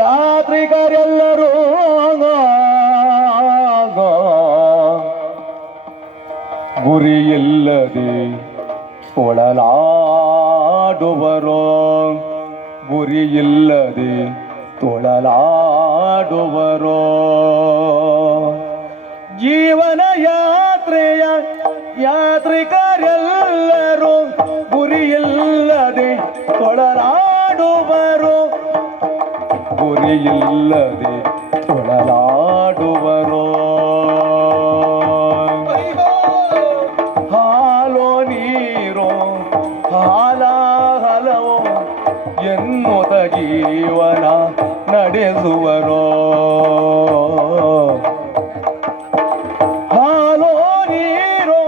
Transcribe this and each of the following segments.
ಯಾತ್ರಿಕರೆಲ್ಲರೂ ಗುರಿಯಿಲ್ಲದೆ ತೊಳಲಾಡುವರೋ, ಗುರಿಯಿಲ್ಲದೆ ತೊಳಲಾಡುವರೋ. ಜೀವನ ಯಾತ್ರೆಯ ಯಾತ್ರಿಕರೆಲ್ಲರೂ ಗುರಿಯಿಲ್ಲದೆ ತೊಳಲಾಡುವರು, ಗುರಿಯಿಲ್ಲದೆ ತೊಳಲಾಡುವರು. ಹಾಲೋ ನೀರೋ ಹಾಲಾಹಲವೋ ಎನ್ನುತ್ತ ಜೀವನ ನಡೆಸುವರೋ. ಹಾಲೋ ನೀರೋ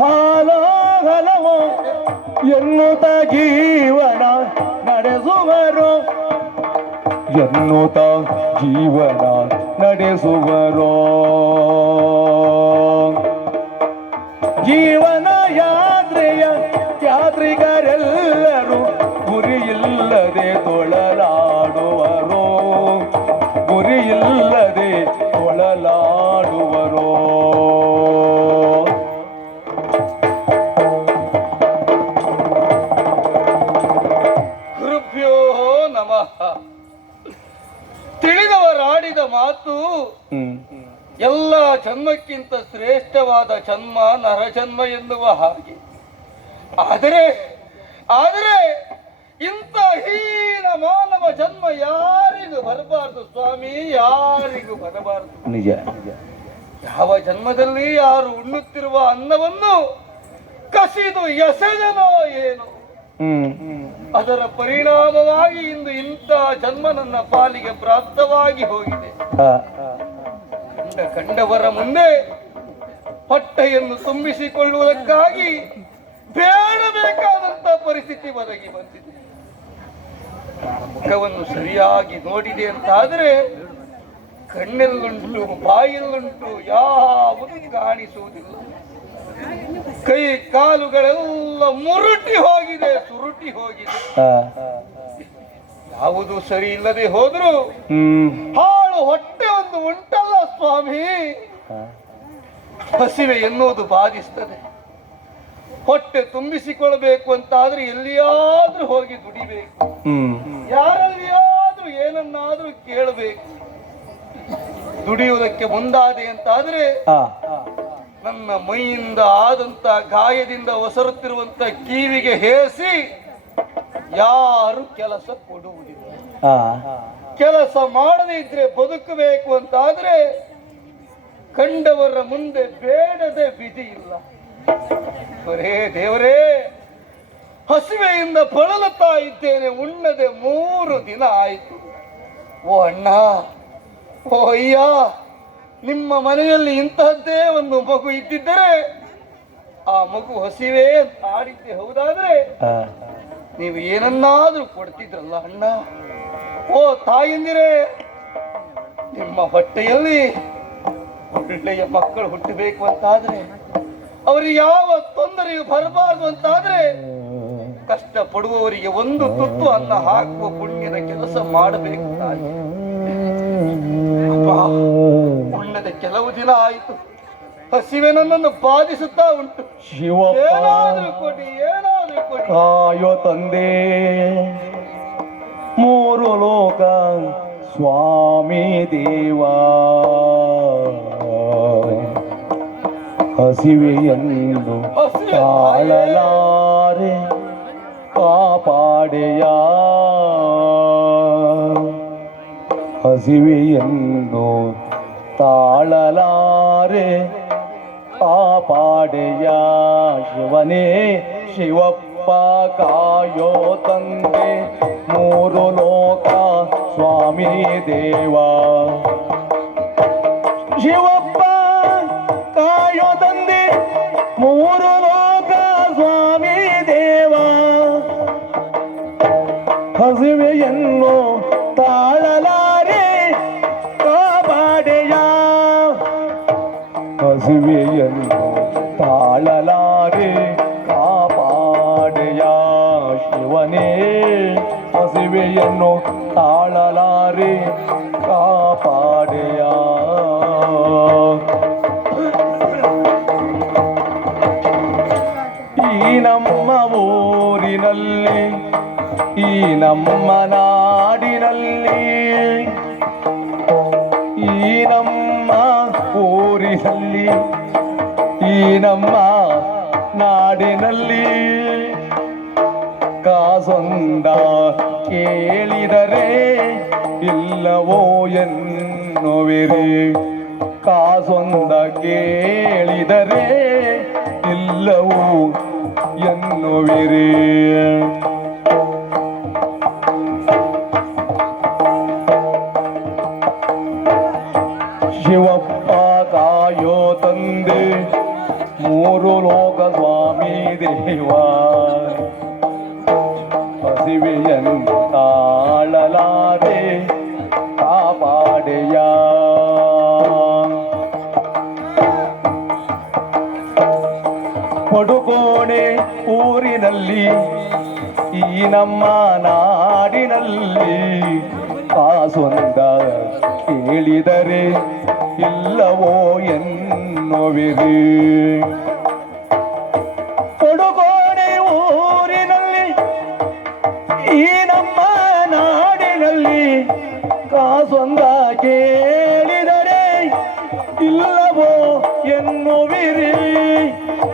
ಹಾಲಾಹಲವೋ ಎನ್ನುತ್ತ ಜೀವನ ನಡೆಸುವರು, ಎನ್ನುತ್ತ ಜೀವನ ನಡೆಸುವರೋ. ಜೀವನ ಯಾತ್ರೆಯ ಯಾತ್ರಿಕರೆಲ್ಲರೂ ಗುರಿಯಿಲ್ಲದೆ ತೊಳಲಾಡುವರೋ, ಗುರಿಯಿಲ್ಲದೆ ತೊಳಲಾಡುವರೋ. ಗುರುಭ್ಯೋ ನಮಃ. ತಿಳಿದವರಾಡಿದ ಮಾತು ಎಲ್ಲ ಜನ್ಮಕ್ಕಿಂತ ಶ್ರೇಷ್ಠವಾದ ಜನ್ಮ ನರಜನ್ಮ ಎನ್ನುವ ಹಾಗೆ. ಆದರೆ ಆದರೆ ಇಂಥ ಹೀನ ಮಾನವ ಜನ್ಮ ಯಾರಿಗೂ ಬರಬಾರದು ಸ್ವಾಮಿ, ಯಾರಿಗೂ ಬರಬಾರದು. ನಿಜ. ಯಾವ ಜನ್ಮದಲ್ಲಿ ಯಾರು ಉಣ್ಣುತ್ತಿರುವ ಅನ್ನವನ್ನು ಕಸಿದು ಎಸೆದನೋ ಏನು, ಅದರ ಪರಿಣಾಮವಾಗಿ ಇಂದು ಇಂಥ ಜನ್ಮ ನನ್ನ ಪಾಲಿಗೆ ಪ್ರಾಪ್ತವಾಗಿ ಹೋಗಿದೆ. ಕಂಡವರ ಮುಂದೆ ಹೊಟ್ಟೆಯನ್ನು ತುಂಬಿಸಿಕೊಳ್ಳುವುದಕ್ಕಾಗಿ ಬೇಡಬೇಕಾದಂತ ಪರಿಸ್ಥಿತಿ ಒದಗಿ ಬಂದಿದೆ. ಮುಖವನ್ನು ಸರಿಯಾಗಿ ನೋಡಿದೆ ಅಂತಾದರೆ ಕಣ್ಣೆಲ್ಲುಂಟು ಬಾಯಲ್ಲುಂಟು ಯಾವುದೂ ಕಾಣಿಸುವುದಿಲ್ಲ. ಕೈ ಕಾಲುಗಳೆಲ್ಲ ಮುರುಟಿ ಹೋಗಿದೆ, ಸುರುಟಿ ಹೋಗಿದೆ. ಯಾವುದು ಸರಿ ಇಲ್ಲದೆ ಹೋದ್ರು ಹಾಳು ಹೊಟ್ಟೆ ಒಂದು ಉಂಟಲ್ಲ ಸ್ವಾಮಿ, ಹಸಿವೆ ಎನ್ನುವುದು ಬಾಧಿಸ್ತದೆ. ಹೊಟ್ಟೆ ತುಂಬಿಸಿಕೊಳ್ಳಬೇಕು ಅಂತಾದ್ರೆ ಎಲ್ಲಿಯಾದ್ರೂ ಹೋಗಿ ದುಡಿಬೇಕು, ಯಾರಲ್ಲಿಯಾದ್ರೂ ಏನನ್ನಾದ್ರೂ ಕೇಳಬೇಕು. ದುಡಿಯುವುದಕ್ಕೆ ಮುಂದಾದೆ ಅಂತಾದ್ರೆ ನನ್ನ ಮೈಯಿಂದ ಆದಂತ ಗಾಯದಿಂದ ಒಸರುತ್ತಿರುವಂತ ಕಿವಿಗೆ ಹೇಸಿ ಯಾರು ಕೆಲಸ ಕೊಡುವುದಿಲ್ಲ. ಕೆಲಸ ಮಾಡದೇ ಇದ್ರೆ ಬದುಕಬೇಕು ಅಂತಾದ್ರೆ ಕಂಡವರ ಮುಂದೆ ಬೇಡದೆ ವಿಧಿ ಇಲ್ಲ. ಬರೇ ದೇವರೇ, ಹಸಿವೆಯಿಂದ ಬಳಲುತ್ತಾ ಇದ್ದೇನೆ, ಉಣ್ಣದೆ 3 ದಿನ ಆಯಿತು. ಓ ಅಣ್ಣ, ಓ ಅಯ್ಯ, ನಿಮ್ಮ ಮನೆಯಲ್ಲಿ ಇಂತಹದ್ದೇ ಒಂದು ಮಗು ಇದ್ದಿದ್ದರೆ ಆ ಮಗು ಹಸಿವೆ ಅಂತ ಆಡಿದ್ದೆ ಹೌದಾದ್ರೆ ನೀವು ಏನನ್ನಾದ್ರೂ ಕೊಡ್ತಿದ್ರಲ್ಲ ಅಣ್ಣ. ಓ ತಾಯಂದಿರೇ, ನಿಮ್ಮ ಹೊಟ್ಟೆಯಲ್ಲಿ ಒಳ್ಳೆಯ ಮಕ್ಕಳು ಹುಟ್ಟಬೇಕು ಅಂತಾದ್ರೆ, ಅವರಿಗೆ ಯಾವ ತೊಂದರೆಯು ಬರಬಾರದು ಅಂತಾದ್ರೆ ಕಷ್ಟ ಪಡುವವರಿಗೆ ಒಂದು ತುತ್ತು ಅನ್ನ ಹಾಕುವ ಪುಣ್ಯದ ಕೆಲಸ ಮಾಡಬೇಕು. ಉಣ್ಣದ ಕೆಲವು ದಿನ ಆಯಿತು, ಹಸಿವೆ ನನ್ನನ್ನು ಬಾಧಿಸುತ್ತಾ ಉಂಟು. ಏನಾದ್ರೂ ಕೊಡಿ, ಏನಾದ್ರೂ ಕೊಡಿ. ಕಾಯೋ ತಂದೆ, 3 ಲೋಕ ಸ್ವಾಮಿ ದೇವಾ, ಹಸಿವೆಯನ್ನು ತಾಳಲಾರೆ ಕಾಪಾಡೆಯ, ಹಸಿವೆಯನ್ನು ತಾಳಲಾರೆ ಕಾಪಾಡೆಯ. ಶಿವನೇ ಶಿವಪ್ಪ ಕಾಯೋ ತಂದೆ, 3 ಲೋಕ ಸ್ವಾಮಿ ದೇವಾ. ಶಿವಪ್ಪ ಕಾಯೋ ತಂದೆ, 3 ಲೋಕ ಸ್ವಾಮಿ ದೇವಾ, ಹಸಿವೆಯನ್ನು ತಾಳಲಾರೆ ಕಾಪಾಡೆಯ, ಹಸಿವೆಯನ್ನು ತಾಳಲಾರೆ ಕಾಪಾಡೆಯ. ಶಿವನೇ ಹಸಿವೆಯನ್ನು ತಾಳಲಾರೆ ಕಾಪಾಡೆಯ. ಈ ನಮ್ಮ ಊರಿನಲ್ಲಿ, ಈ ನಮ್ಮ ನಾಡಿನಲ್ಲಿ, ಈ ನಮ್ಮ ಊರಿನಲ್ಲಿ, ಈ ನಮ್ಮ ನಾಡಿನಲ್ಲಿ ಕಾಸೊಂದ ಕೇಳಿದರೆ ಇಲ್ಲವೋ ಎನ್ನುವಿರಿ. ಕಾಸೊಂದ ಕೇಳಿದರೆ ಇಲ್ಲವೋ ಎನ್ನುವಿರಿ. ಶಿವಪ್ಪ ಕಾಯೋ ತಂದೆ ಮೂರು ಲೋಕ ಸ್ವಾಮಿ ದೇವ. ಹಸಿವೆಯನ್ನು ತಾಳಲಾರೆ ಕಾಪಾಡೆಯ. ಪಡುಕೋಣೆ ಊರಿನಲ್ಲಿ, ಈ ನಮ್ಮ ನಾಡಿನಲ್ಲಿ ಕಾಸೊಂದ ಕೇಳಿದರೆ ಇಲ್ಲವೋ ಎನ್ನುವಿರಿ. ಪಡುಕೋಣೆ ಊರಿನಲ್ಲಿ, ಈ ನಮ್ಮ ನಾಡಿನಲ್ಲಿ ಕಾಸೊಂದ ಕೇಳಿದರೆ ಇಲ್ಲವೋ ಎನ್ನುವಿರಿ.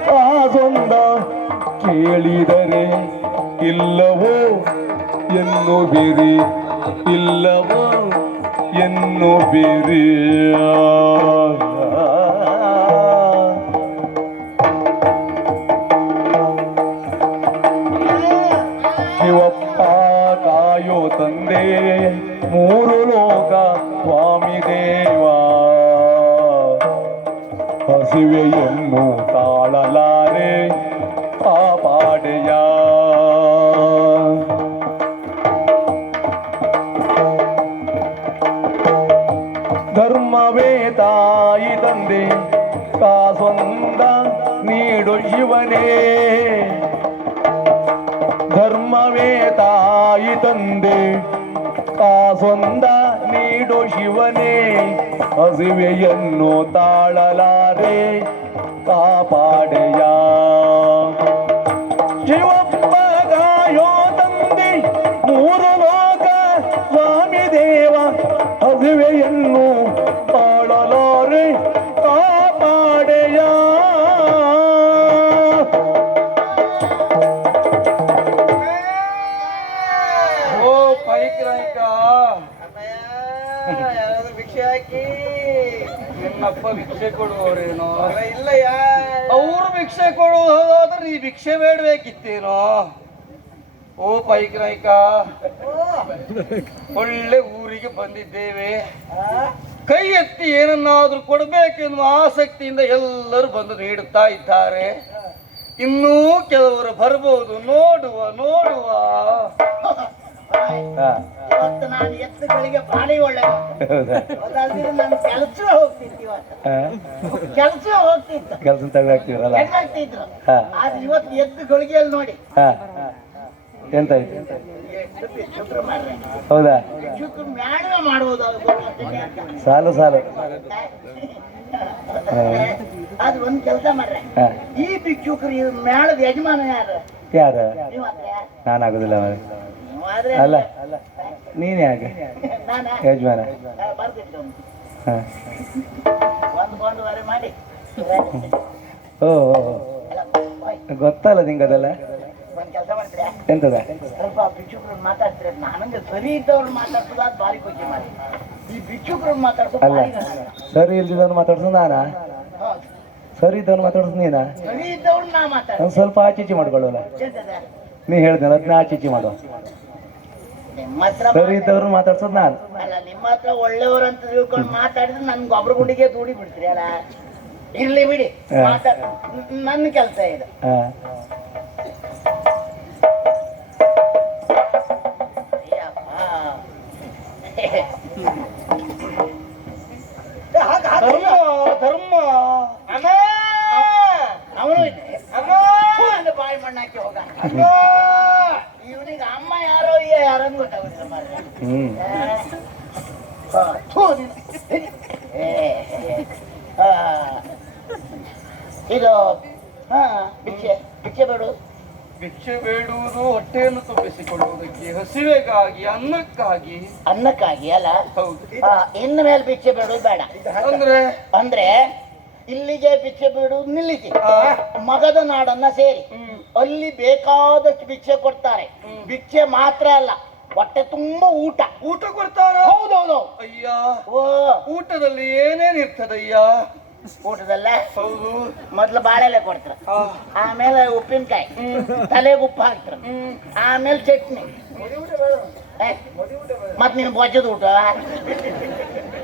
ಕಾಸೊಂದ ಕೇಳಿದರೆ ಇಲ್ಲವೋ ಎನ್ನುವಿರಿ, ಇಲ್ಲವೋ ಎನ್ನುವಿರಿ. ಶಿವಪ್ಪ ಕಾಯೋ ತಂದೆ ಮೂರು ಲೋಕ ಸ್ವಾಮಿ ದೇವ. ಹಸಿವೆಯನ್ನು ತಾಳಲಾರೆ ಕಾಪಾಡೆಯ. ಧರ್ಮವೇ ತಾಯಿ ತಂದೆ ಕಾಸೊಂದ ನೀಡು ಶಿವನೇ. ಧರ್ಮವೇ ತಾಯಿ ತಂದೆ ಕಾಸೊಂದ ನೀಡು ಶಿವನೇ. ಹಸಿವೆಯನ್ನು ತಾಳಲಾರೆ ಕಾಪಾಡೆಯ. ಶಿವಪ್ಪ ಕಾಯೋ ತಂದೆ ಮೂರು ಲೋಕ ಸ್ವಾಮಿ ದೇವ. ಹಸಿವೆಯನ್ನು ತಾಳಲಾರೆ ಕಾಪಾಡೆಯ. ಓ ಪೈಕ್ರಾಯ್ಕ ಯಾರಾದ್ರೂ ಭಿಕ್ಷೆ ಹಾಕಿ. ನಿನ್ನಪ್ಪ ಭಿಕ್ಷೆ ಕೊಡುವವರೇನೋ? ಇಲ್ಲಯ್ಯ, ಅವ್ರು ಭಿಕ್ಷೆ ಕೊಡುವುದಾದ್ರೆ ನೀ ಭಿಕ್ಷೆ ಬೇಡಬೇಕಿತ್ತೇನೋ? ಓ ಪೈಕ್ರಾಯ್ಕ, ಒಳ್ಳೆ ಊರಿಗೆ ಬಂದಿದ್ದೇವೆ. ಕೈ ಎತ್ತಿ ಏನನ್ನಾದ್ರೂ ಕೊಡಬೇಕೆನ್ನುವ ಆಸಕ್ತಿಯಿಂದ ಎಲ್ಲರೂ ಬಂದು ನೀಡುತ್ತಾ ಇದ್ದಾರೆ. ಇನ್ನೂ ಕೆಲವರು ಬರ್ಬೋದು, ನೋಡುವ ನೋಡುವ. ಇವತ್ತು ನಾನು ಎತ್ತುಗಳಿಗೆ ಭಾರಿ ಒಳ್ಳೆ ನನ್ನ ಕೆಲಸ ಹೋಗ್ತಿತ್ತು. ಇವತ್ತು ಕೆಲಸ ಹೋಗ್ತಿತ್ತು, ಕೆಲಸ ತಗೊಳ್ತೀರಲ್ಲ. ಹೆಂಗಾಗ್ತಿದ್ರು. ಆದ್ರೆ ಇವತ್ತು ಎತ್ತುಗಳಿಗೆ ನೋಡಿ ಎಂತ ಶುಕ್ರ ಮಾಡ್ರೆ. ಹೌದಾ? ಶುಕ್ರ ಮ್ಯಾಡವೆ ಮಾಡುವುದು ಸಾಲು ಸಾಲು. ಅದು ಒಂದ್ ಕೆಲಸ ಮಾಡ್ರೆ. ಈ ಭಿಕ್ಷುಕರು ಮೇಳದ ಯಜಮಾನ ಯಾರು? ಯಾರು? ನೀವು ಆದ್ರೆ ನಾನಾಗುದಿಲ್ಲ. ಆದ್ರೆ ಅಲ್ಲ, ನೀನ್ ಯಾಕೆ ನಾನಾ ಯಜಮಾನ? ಬರ್ತಿತ್ತು ಹ. ಒಂದು ಕೊಂಡುವರೆ ಮಾಡಿ. ಓ ಗೊತ್ತಲ್ಲ ನಿಂಗೆ ಅದೆಲ್ಲ. ಒಂದ್ ಕೆಲಸ ಮಾಡ್ತೀರಾ? ಎಂತದ? ಸ್ವಲ್ಪ ಭಿಕ್ಷುಕರನ್ನ ಮಾತಾಡ್ತೀರ. ನನಗೆ ಸರಿ ಇದ್ದವ್ರು ಮಾತಾಡ್ಸೋದು ಅದು ಭಾರಿ ಖುಷಿ ಮಾಡಿ. ಈ ಭಿಕ್ಷುಕರನ್ನ ಮಾತಾಡ್ಸೋದು ಅಲ್ಲ, ಸರಿ ಇಲ್ದಿದ್ದವ್ನು ಮಾತಾಡ್ಸೋದು ನಾನಾ? ಸರಿ ಇದ್ದವ್ನು ಮಾತಾಡ್ಸೋದು ನೀನಾ? ಸರಿ ಇದ್ದವ್ರು ನಾ ಮಾತಾಡ. ಒಂದು ಸ್ವಲ್ಪ ಆಚೀಚಿ ಮಾಡ್ಕೊಳ್ಳೋಲ್ಲ. ನೀ ಹೇಳ್ದೆ ಅದನ್ನ ಆಚೀಚಿ ಮಾಡುವ. ನಿಮ್ಮ ಹತ್ರ ಸರಿ ಇದ್ದವ್ರು ಮಾತಾಡ್ಸೋದು ನಾನು. ಅಲ್ಲ, ನಿಮ್ಮ ಹತ್ರ ಒಳ್ಳೆಯವರು ಅಂತ ತಿಳ್ಕೊಂಡು ಮಾತಾಡಿದ್ರೆ ನನ್ ಗೊಬ್ಬರ ಗುಂಡಿಗೆ ದೂಡಿ ಬಿಡ್ತೀರಿ ಅಲ್ಲ. ಇರ್ಲಿ ಬಿಡಿ, ನನ್ನ ಕೆಲಸ ಇದೆ. ಧರ್ಮ ಅವನು ಬಾಯಿ ಮಣ್ಣಾಕಿ ಹೋಗ. ಇವನಿಗೆ ಅಮ್ಮ ಯಾರೋ ಯಾರನ್ನು ಗೊತ್ತ. ಥು, ನೀನು. ಏ, ಆ, ಇದು ಭಿಕ್ಷೆ ಭಿಕ್ಷೆ ಬೇಡು. ಭಿಕ್ಷೆ ಬೇಡುವುದು ಹೊಟ್ಟೆಯನ್ನು ತುಂಬಿಸಿಕೊಳ್ಳುವುದಕ್ಕೆ, ಹಸಿವೆಗಾಗಿ, ಅನ್ನಕ್ಕಾಗಿ. ಅನ್ನಕ್ಕಾಗಿ ಅಲ್ಲ. ಹೌದು. ಇನ್ನು ಮೇಲೆ ಭಿಕ್ಷೆ ಬೇಡುದು ಬೇಡ. ಅಂದ್ರೆ ಇಲ್ಲಿಗೆ ಭಿಕ್ಷೆ ಬೇಡುವುದು ನಿಲ್ಲಿಸಿ ಮಗದ ನಾಡನ್ನ ಸೇರಿ ಅಲ್ಲಿ ಬೇಕಾದಷ್ಟು ಭಿಕ್ಷೆ ಕೊಡ್ತಾರೆ. ಭಿಕ್ಷೆ ಮಾತ್ರ ಅಲ್ಲ, ಹೊಟ್ಟೆ ತುಂಬಾ ಊಟ ಕೊಡ್ತಾರ. ಹೌದೌದು. ಅಯ್ಯ, ಓ, ಊಟದಲ್ಲಿ ಏನೇನ್ ಇರ್ತದಯ್ಯ? ಊಟದಲ್ಲ ಹೌದು. ಮೊದ್ಲು ಬಾಳೆಲೆ ಕೊಡ್ತಾರ, ಆಮೇಲೆ ಉಪ್ಪಿನಕಾಯಿ, ತಲೆಗೆ ಉಪ್ಪು ಹಾಕ್ತಾರ, ಆಮೇಲೆ ಚಟ್ನಿ. ಮತ್ ನಿನ್ ಬೊಜ್ಜದ ಊಟ,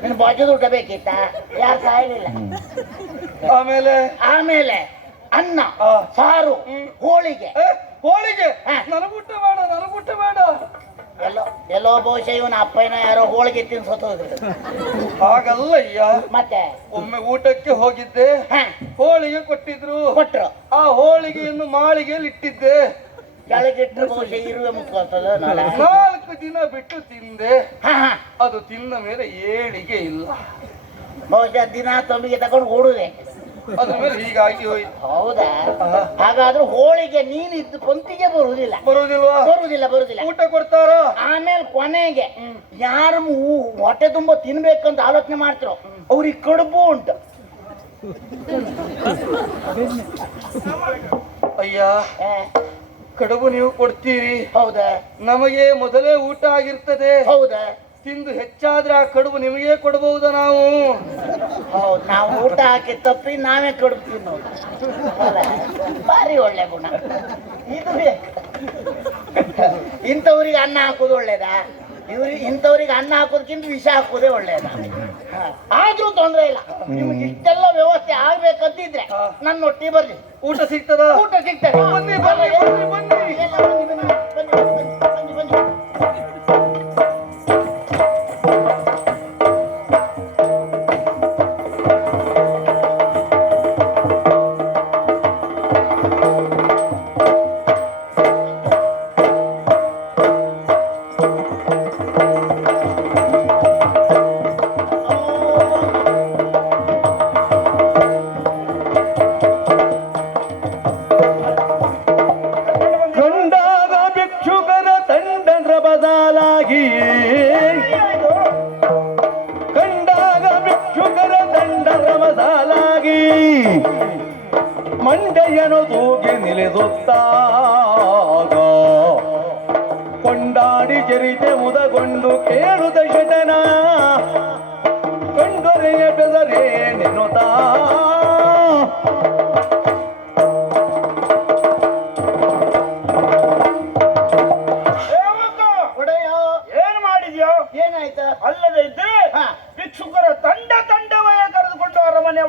ನಿನ್ ಬೊಜ್ಜದ ಊಟ ಬೇಕಿತ್ತ? ಯಾರು ಸಾಯಲಿಲ್ಲ. ಆಮೇಲೆ ಅನ್ನ, ಸಾರು, ಹೋಳಿಗೆ. ಹೋಳಿಗೆ ನನಗೂಟ ಬೇಡ. ಎಲ್ಲೋ ಬಹುಶಃ ಇವನ ಅಪ್ಪನ ಯಾರೋ ಹೋಳಿಗೆ ತಿನ್ ಸತ್ತೋದ್ರು. ಹಾಗಲ್ಲಯ್ಯ. ಮತ್ತೆ ಒಮ್ಮೆ ಊಟಕ್ಕೆ ಹೋಗಿದ್ದೆ, ಹೋಳಿಗೆ ಕೊಟ್ಟಿದ್ರು. ಆ ಹೋಳಿಗೆಯನ್ನು ಮಾಳಿಗೆಯಲ್ಲಿ ಇಟ್ಟಿದ್ದೆ. ಕೆಳಗಿಟ್ಟರೆ ಬಹುಶಃ ಇರುವೆ ಮುಚ್ಕೊಳ್ತದ. 4 ದಿನ ಬಿಟ್ಟು ತಿಂದೆ. ಅದು ತಿಂದ ಮೇಲೆ ಏಳಿಗೆ ಇಲ್ಲ. ಬಹುಶಃ ದಿನ ತಂಬಿಗೆ ತಗೊಂಡು ಓಡುದೆ. ಅದ್ರ ಮೇಲೆ ಹೀಗಾಗಿ ಹೋಯ್ತು. ಹೌದಾ? ಹಾಗಾದ್ರೆ ಹೋಳಿಗೆ ನೀನಿದ್ದು ಪಂಕ್ತಿಗೆ ಬರುವುದಿಲ್ಲ. ಬರುವುದಿಲ್ಲ. ಊಟ ಕೊಡ್ತಾರ. ಆಮೇಲೆ ಕೊನೆಗೆ ಯಾರು ಹೊಟ್ಟೆ ತುಂಬಾ ತಿನ್ಬೇಕಂತ ಆಲೋಚನೆ ಮಾಡ್ತಿರೋ ಅವ್ರಿಗೆ ಕಡುಬು ಉಂಟು. ಅಯ್ಯ, ಕಡುಬು ನೀವು ಕೊಡ್ತೀರಿ. ಹೌದಾ? ನಮಗೆ ಮೊದಲೇ ಊಟ ಆಗಿರ್ತದೆ. ಹೌದಾ? ತಿಂದು ಹೆಚ್ಚಾದ್ರೆ ಆ ಕಡುಬು ನಿಮಗೆ ಕೊಡಬಹುದಾ? ಹೌದು, ನಾವು ಊಟ ಹಾಕಿ ತಪ್ಪಿ ನಾವೇ ಕಡುಬು ತಿನ್ನೋದು. ಭಾರಿ ಒಳ್ಳೆ ಗುಣ ಇದು. ಇಂಥವ್ರಿಗೆ ಅನ್ನ ಹಾಕೋದು ಒಳ್ಳೇದಾ? ಇಂಥವ್ರಿಗೆ ಅನ್ನ ಹಾಕೋದಕ್ಕಿಂತ ವಿಷ ಹಾಕೋದೇ ಒಳ್ಳೇದ. ಆದ್ರೂ ತೊಂದ್ರೆ ಇಲ್ಲ. ನಿಮ್ಗೆ ಇಷ್ಟೆಲ್ಲ ವ್ಯವಸ್ಥೆ ಆಗ್ಬೇಕಂತಿದ್ರೆ ನನ್ನೊಟ್ಟಿಗೆ ಬರ್ಲಿ. ಊಟ ಸಿಗ್ತದ? ಊಟ ಸಿಗ್ತದೆ. ಬನ್ನಿ. ಕಂಡಾಗ ಭಿಕ್ಷುಕರ ದಂಡದ ಬದಲಾಗಿ ಮಂಡೆಯನು ತೂಗಿ ನಿಲ್ಲಿಸುತ್ತಾಗ ಕೊಂಡಾಡಿ ಚರಿತೆ ಮುದಗೊಂಡು ಕೇಳುದ ಶಟನ ಕಂಡೊರೆಯ ಬೆದರೇ ನೆನ್ನುತ್ತಾ ಅಲ್ಲದೆ ಇದ್ರೆ ಭಿಕ್ಷುಕರ ತಂಡವೇ ಕರೆದುಕೊಂಡು ಅರಮನೆ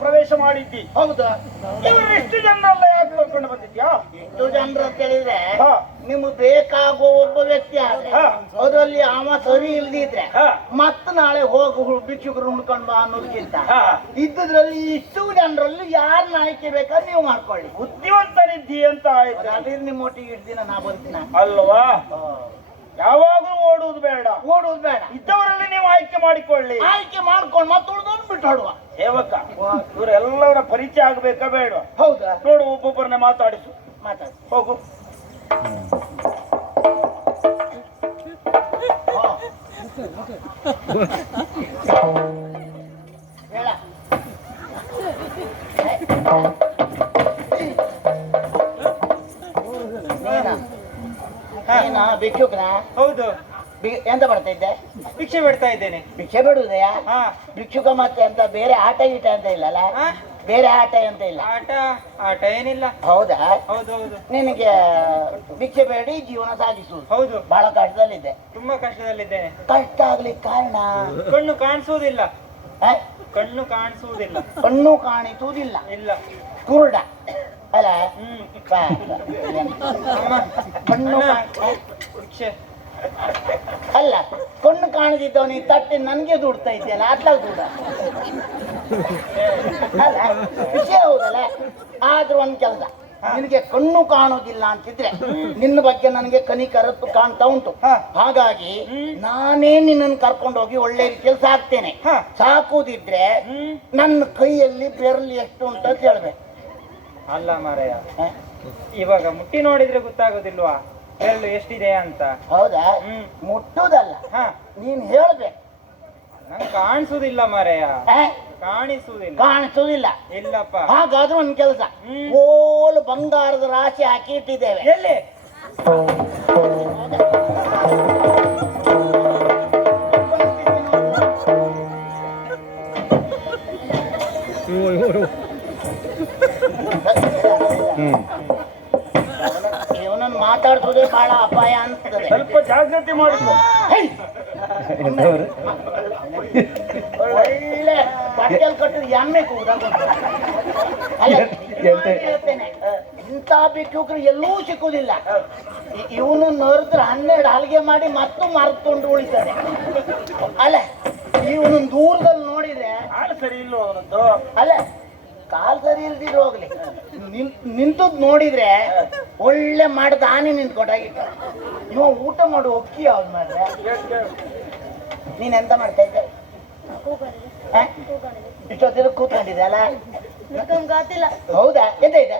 ಪ್ರವೇಶ ಮಾಡಿದ್ದಿ. ಹೌದಾ? ಇವರು ಇಷ್ಟು ಜನರಲ್ಲ ಯಾಕೆ ಕರ್ಕೊಂಡು ಬಂದಿದ್ಯಾ? ಇಷ್ಟು ಜನರು ಅಂತ ಹೇಳಿದ್ರೆ ನಿಮ್ಗೆ ಬೇಕಾಗುವ ಒಬ್ಬ ವ್ಯಕ್ತಿ ಆದ್ರೆ ಅದರಲ್ಲಿ ಅವ ಸರಿ ಇಲ್ದಿದ್ರೆ ಮತ್ತ ನಾಳೆ ಹೋಗಿ ಭಿಕ್ಷುಕರು ಹುಡ್ಕೊಂಡು ಬಾ ಅನ್ನೋದಕ್ಕಿಂತ ಇದ್ದುದ್ರಲ್ಲಿ ಇಷ್ಟು ಜನರಲ್ಲಿ ಯಾರನ್ನ ಆಯ್ಕೆ ಬೇಕಾದ್ರೆ ನೀವು ಮಾಡ್ಕೊಳ್ಳಿ. ಬುದ್ಧಿವಂತರಿದ್ದಿ ಅಂತ ಆಯ್ತು. ಅದೇ ನಿಮ್ಮ ಒಟ್ಟಿಗೆ ಇಡ್ದಿನ ನಾ ಬರ್ತೀನ ಅಲ್ವಾ? ಯಾವಾಗಲೂ ಓಡುವುದು ಬೇಡ. ಇದ್ದವರಲ್ಲಿ ನೀವು ಆಯ್ಕೆ ಮಾಡಿಕೊಳ್ಳಿ. ಆಯ್ಕೆ ಮಾಡ್ಕೊಂಡು ಮತ್ತೆ ಉಳಿದವ್ರು ಬಿಟ್ಟು ಹೊಡುವ. ಸೇವಕ, ಇವರೆಲ್ಲರ ಪರಿಚಯ ಆಗ್ಬೇಕಾ ಬೇಡ? ಹೌದಾ? ನೋಡು, ಒಬ್ಬೊಬ್ಬರನ್ನ ಮಾತಾಡಿಸು. ಹೋಗು. ಹೇಳ. ಭಿಕ್ಷುಕನ? ಹೌದು. ಎಂತ ಮಾಡ್ತಾ ಇದ್ದೆ? ಭಿಕ್ಷೆ ಬಿಡ್ತಾ ಇದ್ದೇನೆ. ಭಿಕ್ಷೆ ಬಿಡುವುದೆಯಾ? ಭಿಕ್ಷುಕ ಮತ್ತೆ ಅಂತ ಬೇರೆ ಆಟ ಗೀಟ ಅಂತ ಇಲ್ಲಲ್ಲ? ಬೇರೆ ಆಟ ಅಂತ ಇಲ್ಲ? ಆಟ ಏನಿಲ್ಲ. ಹೌದಾ? ಹೌದು. ನಿನಗೆ ಭಿಕ್ಷೆ ಬೇಡಿ ಜೀವನ ಸಾಗಿಸುವುದು? ಹೌದು. ಬಹಳ ಕಷ್ಟದಲ್ಲಿದ್ದೆ. ತುಂಬಾ ಕಷ್ಟದಲ್ಲಿದ್ದೇನೆ. ಕಷ್ಟ ಆಗ್ಲಿಕ್ಕೆ ಕಾರಣ? ಕಣ್ಣು ಕಾಣಿಸುವುದಿಲ್ಲ. ಕಣ್ಣು ಕಾಣಿಸುವುದಿಲ್ಲ. ಇಲ್ಲ. ಕುರುಡ ಅಲ್ಲ? ಅಲ್ಲ, ಕಣ್ಣು ಕಾಣದಿದ್ದವನಿಗೆ ತಟ್ಟೆ ನನ್ಗೆ ದುಡ್ತಾ ಇದೆಯಲ್ಲ, ಅತ್ಲಾಗ ದುಡ್ಡ ಅಲ್ಲ? ವಿಷಯ ಹೌದಲ್ಲ? ಆದ್ರೂ ಒಂದ್ ಕೆಲಸ, ನಿನಗೆ ಕಣ್ಣು ಕಾಣೋದಿಲ್ಲ ಅಂತಿದ್ರೆ ನಿನ್ನ ಬಗ್ಗೆ ನನಗೆ ಕನಿಕರತ್ತು ಕಾಣ್ತಾ ಉಂಟು. ಹಾಗಾಗಿ ನಾನೇ ನಿನ್ನನ್ನು ಕರ್ಕೊಂಡೋಗಿ ಒಳ್ಳೆ ಕೆಲಸ ಆಗ್ತೇನೆ. ಸಾಕುದಿದ್ರೆ ನನ್ನ ಕೈಯಲ್ಲಿ ಬೆರಳು ಎಷ್ಟು ಉಂಟು ಅಂತ ಹೇಳ್ಬೇಕು. ಅಲ್ಲ ಮಾರಾಯ, ಇವಾಗ ಮುಟ್ಟಿ ನೋಡಿದ್ರೆ ಗೊತ್ತಾಗೋದಿಲ್ವಾ ಬೆರಳು ಎಷ್ಟಿದೆ ಅಂತ? ಹೌದಾ? ಮುಟ್ಟುದಲ್ಲ, ನೀನ್ ಹೇಳ್ಬೇಕು. ನಂಗೆ ಕಾಣಿಸುದಿಲ್ಲ ಮಾರಾಯ, ಕಾಣಿಸುವುದಿಲ್ಲ. ಕಾಣಿಸುವುದಿಲ್ಲ? ಇಲ್ಲಪ್ಪ. ಹಾಗಾದ್ರೆ ಒಂದ್ ಕೆಲಸ, ಓಲು ಬಂಗಾರದ ರಾಶಿ ಹಾಕಿ ಇಟ್ಟಿದ್ದೇವೆ. ಎಲ್ಲಿ? ಇವನನ್ನು ಮಾತಾಡ್ಸೋದೇ ಬಹಳ ಅಪಾಯ ಅನ್ಸ್ತದೆ. ಸ್ವಲ್ಪ ಜಾಗೃತಿ ಮಾಡಿಕೊ. ಒಳ್ಳೆ ಬಟ್ಟೆಲ್ ಕಟ್ಟಿದ ಎಮ್ಮೆ ಹೇಳ್ತೇನೆ, ಇಂಥ ಬಿಕ್ಕುಕ್ರು ಎಲ್ಲೂ ಸಿಕ್ಕುದಿಲ್ಲ. ಇವನು ನರಿದ್ರೆ 12 ಹಲ್ಗೆ ಮಾಡಿ ಮತ್ತು ಮರೆತುಕೊಂಡು ಉಳಿತಾರೆ. ಅಲ್ಲ, ಇವನು ದೂರದಲ್ಲಿ ನೋಡಿದ್ರೆ ಆಳು ಸರಿ ಇಲ್ವೋ ಅವನದ್ದು? ಅಲ್ಲ, ಕಾಲ್ ಸರಿ ಇಲ್ದಿದ್ರು ಹೋಗ್ಲಿ, ನಿಂತದ್ ನೋಡಿದ್ರೆ ಒಳ್ಳೆ ಮಾಡಿದ ಆನೆ ನಿಂತ್ಕೊಟ್ಟಾಗಿತ್ತು. ಇವ ಊಟ ಮಾಡು ಒಕ್ಕಿ ಯಾವ್ದು ಮಾಡ್ರೆ. ನೀನ್ ಎಂತ ಮಾಡ್ತಾ ಇದ್ದೆ? ಇಷ್ಟೊತ್ತಿರ ಕೂತ್ಕೊಂಡಿದ್ದೆ ಅಲ್ಲ? ಹೌದಾ? ಎಂತ ಇದೆ?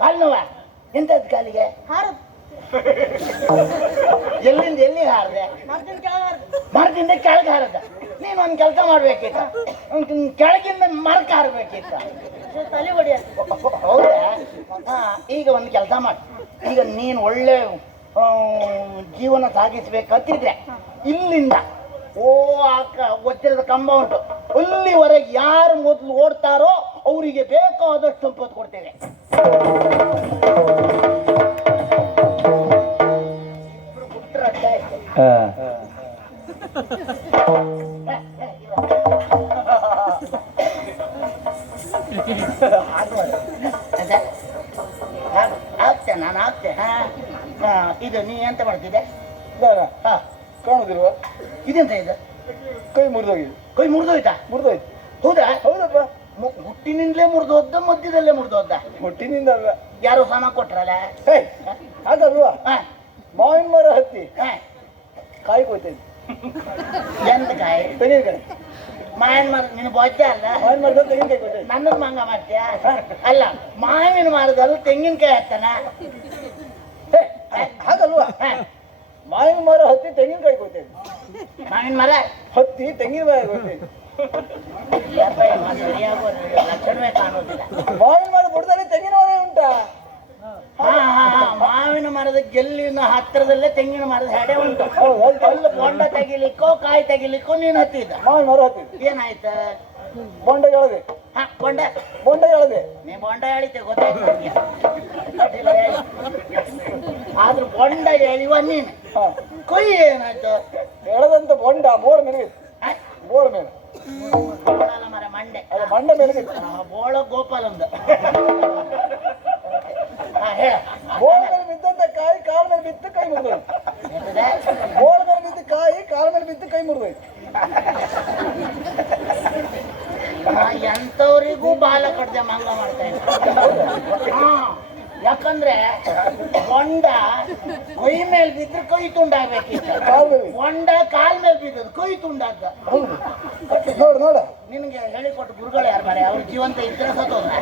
ಕಾಲು ನೋವ? ಎಂತದ್ ಕಾಲಿಗೆ? ಎಲ್ಲಿಂದ ಎಲ್ಲಿ ಹಾರದೆ? ಮರದಿಂದ ಕೆಳಗೆ ಹಾರದ. ನೀನು ಒಂದ್ ಕೆಲಸ ಮಾಡ್ಬೇಕಿತ್ತ, ಕೆಳಗಿಂದ ಮರಕ್ಕೆ ಹಾರಬೇಕಿತ್ತ. ಹೌದಾ? ಈಗ ಒಂದು ಕೆಲಸ ಮಾಡಿ, ಈಗ ನೀನು ಒಳ್ಳೆ ಜೀವನ ಸಾಗಿಸ್ಬೇಕಂತಿದ್ರೆ ಇಲ್ಲಿಂದ ಒತ್ತಿರದ ಕಂಬ ಉಂಟು, ಅಲ್ಲಿವರೆಗೆ ಯಾರು ಮೊದಲು ಓಡ್ತಾರೋ ಅವರಿಗೆ ಬೇಕಾದಷ್ಟು ಸಂಪತ್ತು ಕೊಡ್ತೇವೆ. ಇಬ್ರು ಬಿಟ್ರೆ ಅಡ್ಡ ಆಗ್ತೆ, ನಾನು ಆಗ್ತೆ. ಇದು ನೀ ಎಂತ ಮಾಡ್ತಿದ್ದೆ? ಕಾಣುದಿಲ್ವಾ? ಇದೆಂತ ಇದೆ? ಕೈ ಮುರಿದೋಗಿದೆ. ಕೈ ಮುರಿದೋಯ್ತಾ? ಮುರಿದೋಯ್ತು. ಹೌದಾ? ಹೌದಪ್ಪ. ಹುಟ್ಟಿನಿಂದಲೇ ಮುರಿದೋದ್ದ, ಮಧ್ಯದಲ್ಲೇ ಮುರಿದೋದ್ದ? ಹುಟ್ಟಿನಿಂದ ಅಲ್ಲ. ಯಾರೋ ಸಾಮ ಕೊಟ್ರಲ್ಲ? ಅದಲ್ವಾ, ಮಾವಿನ ಮರ ಹತ್ತಿ ಕಾಯಿ ಕೊಯ್ತೈತಿ. ಎಂತ ಕಾಯಿ? ತೆಂಗಿನಕಾಯಿ. ಮಾವಿನ ಮರ ನಿನ್ನ ಬೊಜ್ಜ ಅಲ್ಲ? ಮಾವಿನ ಮರದ ತೆಂಗಿನಕಾಯಿ ಕೊಯ್ತೈತಿ. ನನ್ನದು ಮಂಗ ಮಾಡ್ತೀಯ? ಅಲ್ಲ, ಮಾವಿನ ಮರದಲ್ಲೂ ತೆಂಗಿನಕಾಯಿ ಹಾಕ್ತಾನ? ಹಾಗಲ್ವಾ, ಮಾವಿನ ಮರ ಹತ್ತಿ ತೆಂಗಿನಕಾಯಿ ಕೊಯ್ತೈತಿ. ಮಾವಿನ ಮರ ಹತ್ತಿ ತೆಂಗಿನಕಾಯಿ ಕೊಯ್ತೈತಿ. ಲಕ್ಷಣವೇ ಕಾಣೋದಿಲ್ಲ. ಮಾವಿನ ಮರ ಬುಡದಲ್ಲಿ ತೆಂಗಿನ ಮರ ಉಂಟಾ? ಮಾವಿನ ಮರದ ಗೆಲ್ಲಿನ ಹತ್ತಿರದಲ್ಲೇ ತೆಂಗಿನ ಮರದ ಹೆಡೆ ಉಂಟು. ಅಲ್ಲಿ ಬೊಂಡ ತೆಗಿಲಿಕ್ಕೋ ಕಾಯಿ ತೆಗಿಲಿಕ್ಕೋ ನೀನು ಹತ್ತಿದ್ದ. ಮಾವಿನ ಮರ ಹತ್ತಿದ್ದು ಏನಾಯ್ತ? ಬೊಂಡ ಎಳದೆ. ಬೊಂಡ ಎಳದೆ. ನೀ ಬೊಂಡ ಹೇಳಿದ್ದೆ ಗೊತ್ತಾಯ್ತು ನನಗೆ. ಆದ್ರೂ ಬೊಂಡ ಹೇಳಿವ ನೀನು. ಕೊಯ್ ಏನಾಯ್ತು? ಎಳದಂತ ಬೊಂಡ ಬೋಳ ಮೇಲೆ ಬೋಳ ಮೇಲೆ ಮರ ಮಂಡೆ. ಅದು ಮಂಡ ಮೇಲೆ ಬೋಳ ಗೋಪಾಲ ಒಂದು. ಬೋಳ ಮೇಲೆ ಬಿದ್ದಂತ ಕಾಯಿ ಕಾಲ ಮೇಲೆ ಬಿದ್ದು ಕೈ ಮುರಿದೋಯ್ತು. ಬೋಳ ಮೇಲೆ ಬಿದ್ದು ಕಾಯಿ ಕಾಲ ಮೇಲೆ ಬಿದ್ದು ಕೈ ಮುರಿದೋಯ್ತು. ಎಂತವರಿಗೂ ಬಾಲ ಕಡ್ದೆ ಮಂಗ ಮಾಡ್ತಾ ಇದ್ದ. ಯಾಕಂದ್ರೆ ಬೊಂಡ ಕೈ ಮೇಲೆ ಬಿದ್ರೆ ಕೈ ತುಂಡಾಗ್ಬೇಕಿತ್ತು. ಬೊಂಡ ಕಾಲ್ ಮೇಲೆ ಬಿದ್ದದು ಕೈ ತುಂಡಾದ. ನೋಡ ನಿನ್ಗೆ ಹೇಳಿಕೊಟ್ಟು ಗುರುಗಳು ಯಾರು ಬಾರೆ? ಅವ್ರ ಜೀವಂತ ಇದ್ರೆ ಸತ್ತೋದ್ರ.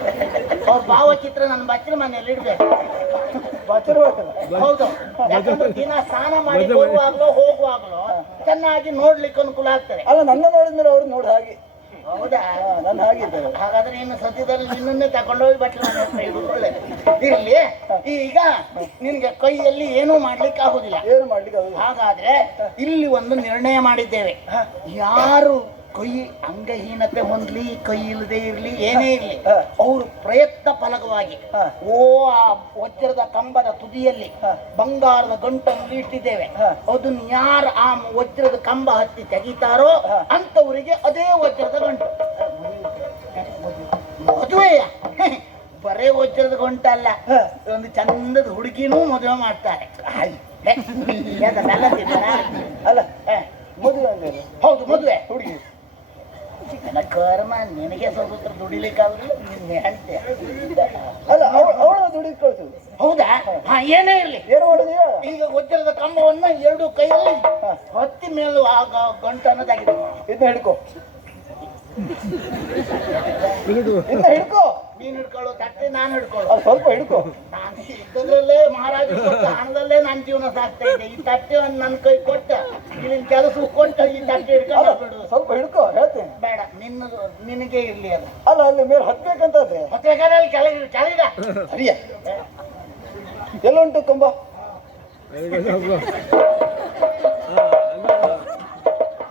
ಅವ್ರ ಭಾವಚಿತ್ರ ನನ್ನ ಬಚ್ಚಲ ಮನೆಯಲ್ಲಿ ಇಡ್ಬೇಕು. ಹೌದು, ಯಾಕಂದ್ರೆ ದಿನ ಸ್ನಾನ ಮಾಡಿ ಬರುವಾಗ್ಲೋ ಹೋಗುವಾಗ್ಲೋ ಚೆನ್ನಾಗಿ ನೋಡ್ಲಿಕ್ಕೆ ಅನುಕೂಲ ಆಗ್ತದೆ. ಅಲ್ಲ, ನನ್ನ ನೋಡಿದ್ಮೇಲೆ ಅವ್ರು ನೋಡಿ ಹಾಗೆ. ಹೌದಾ? ನನ್ನ ಹಾಗಿದ್ದಾರೆ. ಹಾಗಾದ್ರೆ ಇನ್ನು ಸದ್ಯದಲ್ಲಿ ನಿನ್ನನ್ನೇ ತಗೊಂಡೋಗಿ ಬಟ್ಟಲ ಮನೆ ಒಳ್ಳೇದು. ಇರ್ಲಿ, ಈಗ ನಿನ್ಗೆ ಕೈಯಲ್ಲಿ ಏನೂ ಮಾಡ್ಲಿಕ್ಕೆ ಆಗುದಿಲ್ಲ. ಏನು ಮಾಡ್ಲಿಕ್ಕೆ ಆಗುದಿಲ್ಲ. ಹಾಗಾದ್ರೆ ಇಲ್ಲಿ ಒಂದು ನಿರ್ಣಯ ಮಾಡಿದ್ದೇವೆ. ಯಾರು ಕೈ ಅಂಗಹೀನತೆ ಹೊಂದ್ಲಿ, ಕೈ ಇಲ್ಲದೆ ಇರ್ಲಿ, ಏನೇ ಇರ್ಲಿ, ಅವರು ಪ್ರಯತ್ನ ಫಲಕವಾಗಿ ಆ ವಜ್ರದ ಕಂಬದ ತುದಿಯಲ್ಲಿ ಬಂಗಾರದ ಗಂಟನ್ನು ಇಟ್ಟಿದ್ದೇವೆ. ಅದನ್ನ ಯಾರು ಆ ವಜ್ರದ ಕಂಬ ಹತ್ತಿ ತೆಗಿತಾರೋ ಅಂತವರಿಗೆ ಅದೇ ವಜ್ರದ ಗಂಟು. ಮದುವೆಯ ಬರೇ ವಜ್ರದ ಗಂಟಲ್ಲ, ಒಂದು ಚಂದದ ಹುಡುಗಿನೂ ಮದುವೆ ಮಾಡ್ತಾರೆ. ಅಲ್ಲ, ಮದುವೆ ಅಂದ್ರೆ ಹೌದು, ಮದುವೆ ಹುಡುಗಿ. ಕರ್ಮ, ನಿನಗೆ ಸ್ವಲ್ಪ ದುಡಿಲಿಕ್ಕಾಗಲಿ ನಿನ್ನ ಹೇಳ್ತೆ. ಅಲ್ಲ, ಅವಳ ದುಡಿ ಏನೇ ಇರ್ಲಿ, ಏನು ಮಾಡಿದೀಯ? ಈಗ ವಜ್ರದ ಕಂಬವನ್ನ ಎರಡು ಕೈಯಲ್ಲಿ ಹತ್ತಿ ಮೇಲೂ ಗಂಟು ಅನ್ನೋದಾಗಿದೆ. ಇದನ್ನ ಹಿಡ್ಕೋ, ಇದನ್ನ ಹಿಡ್ಕೋ. ನೀನ್ ಹಿಡ್ಕೊಳ್ಳೋ ತಟ್ಟೆ ನಾನು ಹಿಡ್ಕೊಳ್ಳೋ. ಅದು ಸ್ವಲ್ಪ ಹಿಡ್ಕೋ. ನಾನು ಇದ್ದದ್ರಲ್ಲೇ ಮಹಾರಾಜ ಕೊಟ್ಟ ಹಣದಲ್ಲೇ ನನ್ನ ಜೀವನ ಸಾಕ್ತಾ ಇದೆ. ಈ ತಟ್ಟೆ ಒಂದು ನನ್ನ ಕೈ ಕೊಟ್ಟ ಇದನ್ನ ಕೆಲಸ ಕೊಟ್ಟ ಈ ತಟ್ಟೆ ಹಿಡ್ಕೊಂಡು ಬಿಡು. ಸ್ವಲ್ಪ ಹಿಡ್ಕೋ, ಹೇಳ್ತೀನಿ. ಬೇಡ, ನಿನಗೆ ಇರ್ಲಿ ಅದು. ಅಲ್ಲ, ಅಲ್ಲಿ ಮೇಲೆ ಹತ್ಬೇಕಂತಂದ್ರೆ ಹೊತ್ಬೇಕಾದ್ರೆ ಅಲ್ಲಿ ಕೆಳಗಿಡ ಸರಿಯ ಎಲ್ಲುಂಟು ಕಂಬ?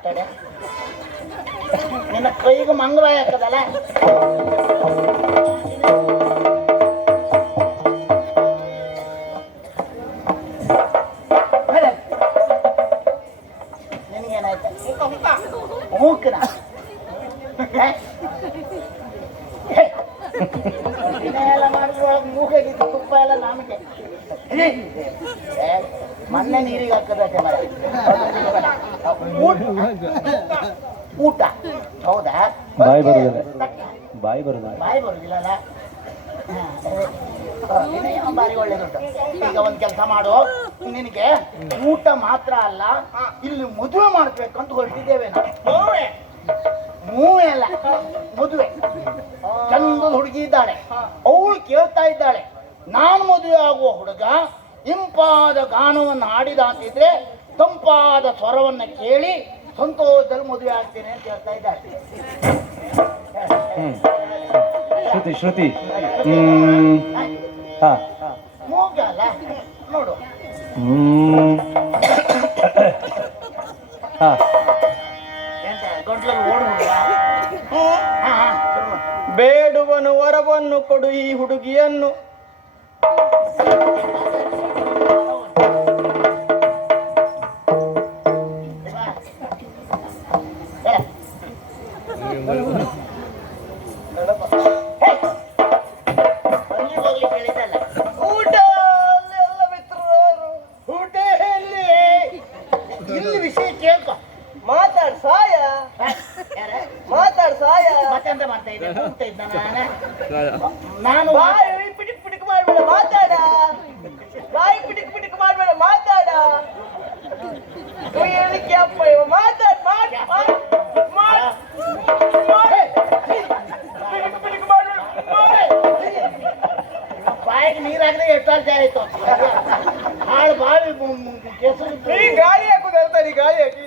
ತಡೆ. ನಿನ್ನ ಕೈಗೆ ಮಂಗವಾಯ ಹಾಕದಲ್ಲ. ನಿನಗೇನಾಯ್ತು? ಮೂಕನ ಎಲ್ಲ ಮಾಡಿದ್ರೊಳಗೆ ಮೂಗಾಗಿದ್ದು ತುಪ್ಪ ಎಲ್ಲ ನಮಗೆ. ಮೊನ್ನೆ ನೀರಿಗೆ ಹಾಕದಕ್ಕೆ ಮರ. ಊಟ ಹೌದಾ? ಬಾಯಿ ಬರುದಿಲ್ಲ, ಬಾಯಿ ಬರುದಿಲ್ಲ. ಬಾಯಿ ಬರುದಿಲ್ಲಲ್ಲ. ಬಾರಿ ಒಳ್ಳೇದುಂಟು. ಈಗ ಒಂದ್ ಕೆಲಸ ಮಾಡು, ನಿನಗೆ ಊಟ ಮಾತ್ರ ಅಲ್ಲ, ಇಲ್ಲಿ ಮದುವೆ ಮಾಡ್ಬೇಕಂತ ಹೊರಟಿದ್ದೇವೆ ನಾವು. ಮೂವೆ ಅಲ್ಲ, ಮದುವೆ. ಚಂದದ ಹುಡುಗಿ ಇದ್ದಾಳೆ, ಅವಳು ಕೇಳ್ತಾ ಇದ್ದಾಳೆ, ನಾನು ಮದುವೆ ಆಗುವ ಹುಡುಗ ಇಂಪಾದ ಗಾನವನ್ನು ಹಾಡಿದ ಅಂತಿದ್ರೆ ತಂಪಾದ ಸ್ವರವನ್ನ ಕೇಳಿ ಸಂತೋಷದಲ್ಲಿ ಮದುವೆ ಆಗ್ತೇನೆ ಅಂತ ಹೇಳ್ತಾ ಇದ್ದಾಳೆ. ಶ್ರುತಿ ಶ್ರುತಿ. ಹಾ, ಮೂಗ ಅಲ್ಲ ನೋಡು. ಹಾ. ಎಂತ ಗಂಟ್ಲಲ್ಲಿ ಓಡುವುದಿಲ್ಲ? ಬೇಡುವನು ವರವನ್ನು ಕೊಡು ಈ ಹುಡುಗಿಯನ್ನು. ಊಟ ಎಲ್ಲ ಮಿತ್ರರು. ಊಟ ಎಲ್ಲಿ? ಇಲ್ಲಿ ವಿಷಯ ಕೇಳ್ಕೊ. ಮಾತಾಡ್ ಸಾಯ, ಮಾತಾಡ್ ಸಾಯ. ಮತ್ತೆಂತ ಮಾಡ್ತಾ ಇದ್ದೆ? ಹೋಗ್ತಾ ಇದ್ದ ನಾನು. ಬಾಯಿ ಪಿಟಿಕ್ ಪಿಟಿಕ್ ಮಾಡ್ಬೇಡ, ಮಾತಾಡ. ಬಾಯಿ ಪಿಟಿಕ್ ಪಿಟಿಕ್ ಮಾಡ್ಬೇಡ, ಮಾತಾಡ. ಹೇಳಿಕೆ ಅಪ್ಪ ಇವ ಮಾತಾಡ್, ಬಾಯಿಗೆ ನೀರಾಗದೆ ಎಷ್ಟು ವರ್ಷ ಆಯ್ತು. ಹಾಳು ಬಾವಿ ಕೆಸರು ಗಾಳಿ ಹಾಕುದು ಹೇಳ್ತಾರೆ, ಗಾಳಿ ಹಾಕಿ.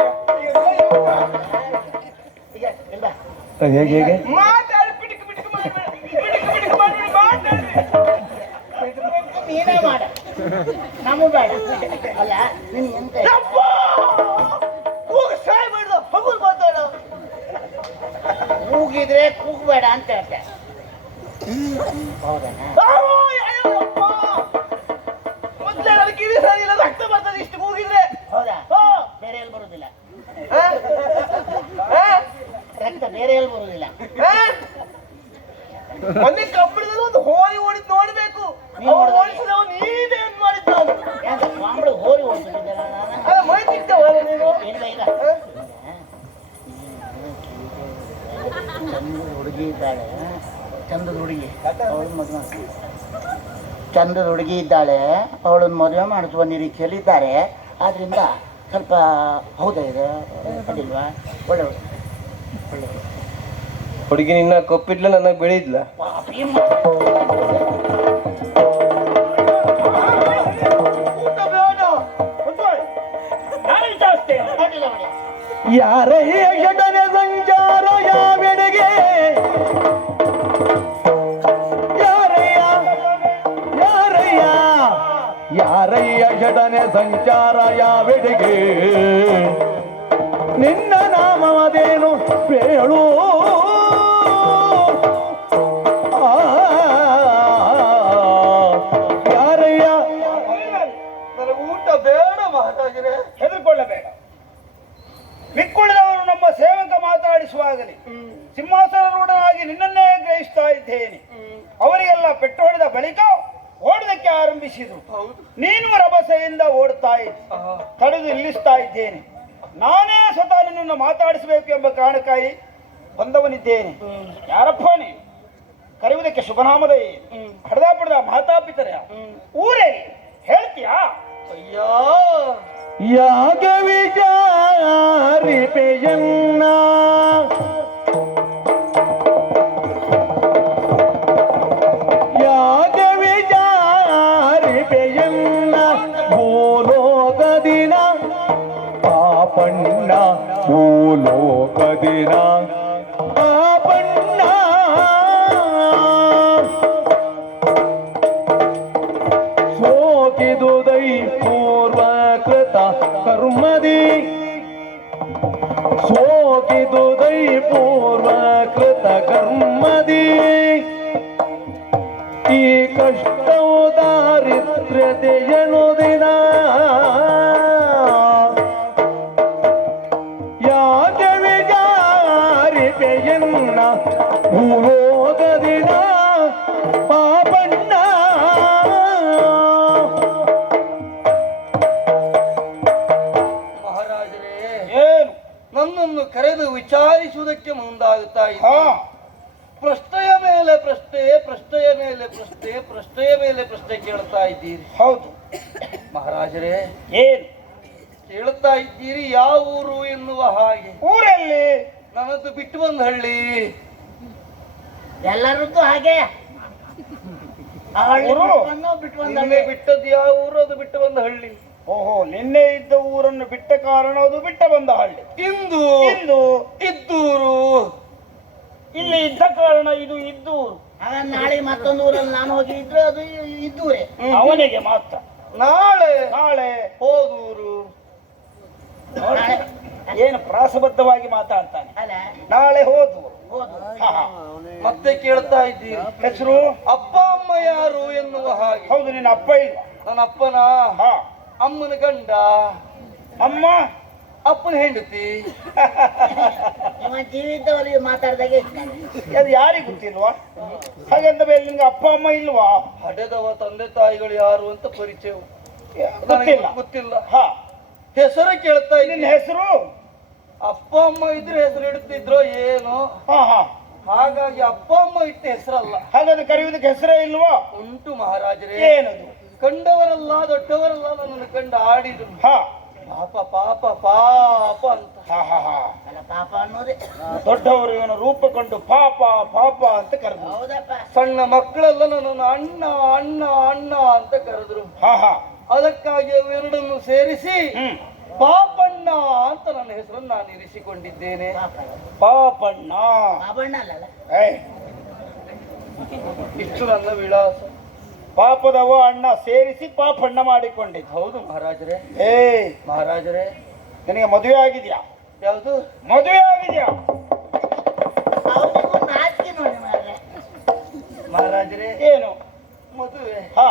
ಈಗ ಇಲ್ಲ ಹೇಗೆ ಹೇಗೆ? ಮಾತಾಡು, ಪಿಟಿಕ್ ಪಿಟಿಕ್ ಮಾಡ್ಬೇಡ, ಪಿಟಿಕ್ ಪಿಟಿಕ್ ಮಾಡ್ಬೇಡ, ಮಾತಾಡಿ. ನೀನೇ ಮಾಡ, ನಮಗೂ ಬೇಡ. ಅಲ್ಲ ನೀನು ಎಂತ ಕೂಗು ಸಾಯ್ಬೇಡ್ದು, ಹಗುಲ್ ಮಾತಾಡ. ಕೂಗಿದ್ರೆ ಕೂಗಬೇಡ ಅಂತ ಹೇಳ್ತೆ. ಹೌದಾ? ಮೊದ್ಲೇ ನನ್ನ ಕಿವಿ ಸರಿ ಇಲ್ಲ, ರಕ್ತ ಬರ್ತದೆ ಇಷ್ಟು ಕೂಗಿದ್ರೆ. ಹೌದಾ? ಬೇರೆ ಎಲ್ಲಿ ಬರುದಿಲ್ಲ ರಕ್ತ, ಬೇರೆ ಎಲ್ಲಿ ಬರುದಿಲ್ಲ. ಮೊನ್ನೆ ಕಬ್ಬಿಣದಲ್ಲಿ ಒಂದು ಹೋರಿ ಓಡಿದ್ ನೋಡ್ಬೇಕು. ಓಡಿಸಿದವ ನೀನೇನ್ ಮಾಡಿದ್ದ? ಮಾಂಬಳು ಹೋರಿ ಓಡಿಸಿದ್ದೆ ನಾನು. ಅದ ಮೈ ತಿಕ್ತವ ನೀನು. ಇಲ್ಲ ಇಲ್ಲ, ಚಂದದ ಹುಡುಗಿ ಇದ್ದಾಳೆ, ಚಂದದ ಹುಡುಗಿ, ಅವಳು ಮದುವೆ ಚಂದದ ಹುಡುಗಿ ಇದ್ದಾಳೆ, ಅವಳನ್ನು ಮದುವೆ ಮಾಡಿಸುವ ನಿರೀಕ್ಷೆಯಲ್ಲಿದ್ದಾರೆ. ಆದ್ರಿಂದ ಸ್ವಲ್ಪ ಹೌದಾ ಇದೆ ಅದಿಲ್ವಾ? ಒಳ್ಳೆ ಒಳ್ಳೆ ಹುಡುಗಿ ನಿನ್ನ ಕೊಪ್ಪಿಡ್ಲ, ನನಗೆ ಬೆಳಿದ್ಲ. ಯಾರಯ್ಯ ಘಟನೆ ಸಂಚಾರ ಯಾವೆಡೆಗೆ? ಯಾರಯ್ಯ ಯಾರಯ್ಯ ಯಾರಯ್ಯ ಘಟನೆ ಸಂಚಾರ ಯಾವೆಡೆಗೆ? ನಿನ್ನ ನಾಮವದೇನು ಬೇಳು? ಯಾರಯ್ಯ? ನನಗೆ ಊಟ ಬೇಡ ಮಹಾರಾಜರೇ. ಹೆದರ್ಕೊಳ್ಳಬೇಡ. ಮಿಕ್ಕುಳಿದವರು ನಮ್ಮ ಸೇವಕ ಮಾತಾಡಿಸುವಾಗಲೇ ಸಿಂಹಾಸನರೂಢನಾಗಿ ನಿನ್ನನ್ನೇ ಗ್ರಹಿಸ್ತಾ ಇದ್ದೇನೆ. ಅವರಿಗೆಲ್ಲ ಪೆಟ್ಟು ಹೊಡೆದ ಬಳಿಕ ಓಡೋದಕ್ಕೆ ಆರಂಭಿಸಿದರು. ನೀನು ರಭಸೆಯಿಂದ ಓಡ್ತಾ ಇದ್ದೆ, ತಡೆದು ನಿಲ್ಲಿಸ್ತಾ ಇದ್ದೇನೆ. ನಾನೇ ಸ್ವತಃ ನಿನ್ನನ್ನು ಮಾತಾಡಿಸಬೇಕು ಎಂಬ ಕಾರಣಕ್ಕಾಗಿ ಬಂದವನಿದ್ದೇನೆ. ಯಾರಪ್ಪ ನೀನು? ಕರೆಯುವುದಕ್ಕೆ ಶುಭನಾಮದ ಹಡದ ಪಡೆದ ಮಾತಾಪಿತರ ಊರೇ ಹೇಳ್ತೀಯಾ? ಅಯ್ಯೋ ಯಾಗ ವಿಚಾರಿಪೆಯನ್ನ ಯಾಗ ವಿಚಾರಿಪೆಯನ್ನ ಭೂಲೋಕದಿನ ಪಾಪಣ್ಣ ಭೂಲೋಕದಿನ ಪಾಪಣ್ಣ ಸೋಕಿದುದೈ ಪೂರ್ವಕೃತ ಕರ್ಮದಿ ಸೋಕಿದುದೈ ಪೂರ್ವಕೃತ ಕರ್ಮದಿ ಈ ಕಷ್ಟವು ದಾರಿದ್ರ್ಯತೆಯನು ದಿನ ಯಾಕೆ ವಿಚಾರಿಪೆಯನ್ನ ಭೂಲೋಕದಿನ ಪಾಪಣ್ಣ ಮಹಾರಾಜರೇ, ಏನು? ನನ್ನನ್ನು ಕರೆದು ವಿಚಾರಿಸುವುದಕ್ಕೆ ಮುಂದಾಗುತ್ತಾ ಹಾ, ಇದ್ದೆ. ಪ್ರಶ್ನೆಯ ಮೇಲೆ ಪ್ರಶ್ನೆ, ಪ್ರಶ್ನೆಯ ಮೇಲೆ ಪ್ರಶ್ನೆ, ಪ್ರಶ್ನೆಯ ಮೇಲೆ ಪ್ರಶ್ನೆ ಕೇಳ್ತಾ ಇದ್ದೀರಿ. ಹೌದು. ಮಹಾರಾಜರೇ, ಏನು? ಕೇಳ್ತಾ ಇದ್ದೀರಿ ಯಾವ ಊರು ಎನ್ನುವ ಹಾಗೆ. ಊರಲ್ಲಿ ನನ್ನದು ಬಿಟ್ಟು ಬಂದ ಹಳ್ಳಿ. ಎಲ್ಲರದ್ದು ಹಾಗೆ ನಿನ್ನೆ ಬಿಟ್ಟದ್ದು ಯಾವ ಊರು? ಅದು ಬಿಟ್ಟು ಬಂದ ಹಳ್ಳಿ. ಓಹೋ, ನಿನ್ನೆ ಇದ್ದ ಊರನ್ನು ಬಿಟ್ಟ ಕಾರಣ ಅದು ಬಿಟ್ಟ ಬಂದ ಹಳ್ಳಿ. ಇಂದು ಇಂದು ಇದ್ದೂರು. ಇಲ್ಲಿ ಇದ್ದ ಕಾರಣ ಇದು ಇದ್ದೂರು. ನಾಳೆ ಮತ್ತೊಂದು ಊರಲ್ಲಿ ನಾನು ಹೋಗಿ ಇದ್ರೆ ಅದು ಇದ್ದೂರೇ. ಅವನಿಗೆ ಮಾತ್ರ. ನಾಳೆ ನಾಳೆ ಹೋದೂರು. ನಾಳೆ ಏನು ಪ್ರಾಸಬದ್ಧವಾಗಿ ಮಾತಾಡ್ತಾನೆ. ಅಲ್ಲ ನಾಳೆ ಹೋದೂರು. ಹೋದು ಹಾ, ಹಾ. ಮತ್ತೆ ಕೇಳ್ತಾ ಇದ್ದೀರಿ ಹೆಸರು? ಅಪ್ಪ ಅಮ್ಮ ಯಾರು ಎನ್ನುವ ಹಾಗೆ. ಹೌದು, ನಿನ್ನ ಅಪ್ಪ ಇಲ್ವಾ? ನನ್ನ ಅಪ್ಪನ ಹಾ. ಅಮ್ಮನ ಗಂಡ, ಅಮ್ಮ ಅಪ್ಪನ ಹೆಂಡತಿ. ನಿಮ್ಮ ಜೀವಿತವರಿಗೆ ಮಾತಾಡಿದಾಗೆ ಇರ್ತಾನೆ. ಅದು ಯಾರಿಗೆ ಗೊತ್ತಿಲ್ವಾ? ಹಾಗಂತ ಮೇಲೆ ನಿನ್ಗೆ ಅಪ್ಪ ಅಮ್ಮ ಇಲ್ವಾ? ಹಡೆದವ ತಂದೆ ತಾಯಿಗಳು ಯಾರು ಅಂತ ಪರಿಚಯ ಗೊತ್ತಿಲ್ಲ. ಗೊತ್ತಿಲ್ಲ. ಹಾ, ಹೆಸರು ಕೇಳ್ತಾ ನಿನ್ನ ಇದ್ದೀನಿ. ಹೆಸರು? ಅಪ್ಪ ಅಮ್ಮ ಇದ್ರೆ ಹೆಸರು ಇಡ್ತಿದ್ರೋ ಏನೋ. ಹಾ, ಹಾ. ಹಾಗಾಗಿ ಅಪ್ಪ ಅಮ್ಮ ಇಟ್ಟ ಹೆಸರಲ್ಲ. ಹಾಗಾದ್ರೆ ಕರೆಯುವುದಕ್ಕೆ ಹೆಸರೇ ಇಲ್ವಾ? ಉಂಟು ಮಹಾರಾಜರೇ. ಏನದು? ಕಂಡವರಲ್ಲ ದೊಡ್ಡವರಲ್ಲ ನನ್ನನ್ನು ಕಂಡು ಆಡಿದ್ರು. ಹಾ, ಪಾಪ ಪಾಪ ಪಾಪ ಅಂತ. ಹಾ, ಹಾ, ಹಾ. ಅಲ್ಲ ಪಾಪ ಅನ್ನೋದೇ. ದೊಡ್ಡವರು ಇವನ ರೂಪ ಕಂಡು ಪಾಪ ಪಾಪ ಅಂತ ಕರೆದ್ರು. ಹೌದಪ್ಪ. ಸಣ್ಣ ಮಕ್ಕಳೆಲ್ಲ ನನ್ನನ್ನು ಅಣ್ಣ ಅಣ್ಣ ಅಣ್ಣ ಅಂತ ಕರೆದ್ರು. ಹಾ, ಹಾ. ಅದಕ್ಕಾಗಿ ಅವೆರಡನ್ನು ಸೇರಿಸಿ ಹ್ಮ್. ಪಾಪಣ್ಣ ಅಂತ ನನ್ನ ಹೆಸರನ್ನು ನಾನು ಇರಿಸಿಕೊಂಡಿದ್ದೇನೆ. ಪಾಪಣ್ಣ. ಪಾಪಣ್ಣ ಅಲ್ಲಲ್ಲ. ಏಯ್, ಇಷ್ಟು ನನ್ನ ವಿಳಾಸ. ಪಾಪದವ ಅಣ್ಣ ಸೇರಿಸಿ ಪಾಪಣ್ಣ ಮಾಡಿಕೊಂಡಿದ್ದು. ಹೌದು ಮಹಾರಾಜರೇ. ಏಯ್, ಮಹಾರಾಜರೇ, ನಿನಗೆ ಮದುವೆ ಆಗಿದ್ಯಾ? ಯಾವುದು? ಮದುವೆ ಆಗಿದ್ಯಾ? ಅವ್ರಿಗೂ ನಾಚಿಕೆ ನೋಡಿ ಮಾರ್ರೆ. ಮಹಾರಾಜರೇ, ಏನು? ಮದುವೆ ಹಾ,